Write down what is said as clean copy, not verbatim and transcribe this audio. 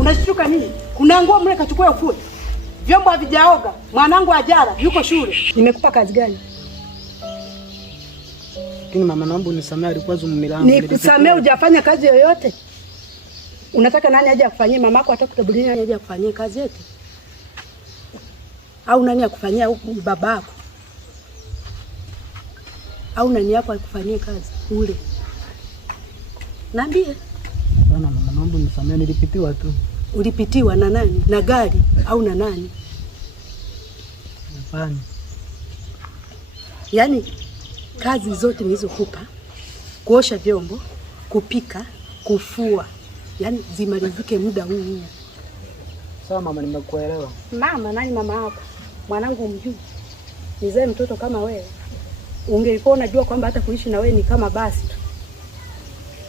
Unashtuka nini? Kuna nguo mle kachukua ufue. Vyombo havijaoga. Mwanangu ajara yuko shule. Nimekupa kazi gani? Lakini mama, naomba unisamee, alikuwa zumumilangu. Nikusamee hujafanya kazi yoyote? Unataka nani aje akufanyie? Mamako atakutabulia nani aje akufanyie kazi yote? Au nani akufanyia babako? Au nani yako akufanyie kazi ule? Niambie. Bana mama, naomba unisamee, nilipitiwa tu. Ulipitiwa na nani? Na gari au na nani? Hapana. Yaani kazi zote nilizokupa, kuosha vyombo, kupika, kufua, yaani zimalizike muda huu. Sawa mama, nimekuelewa. Mama nani mama yako? Mwanangu mjui. Nizae mtoto kama wewe. Ungelikuwa unajua kwamba hata kuishi na wewe ni kama basi tu.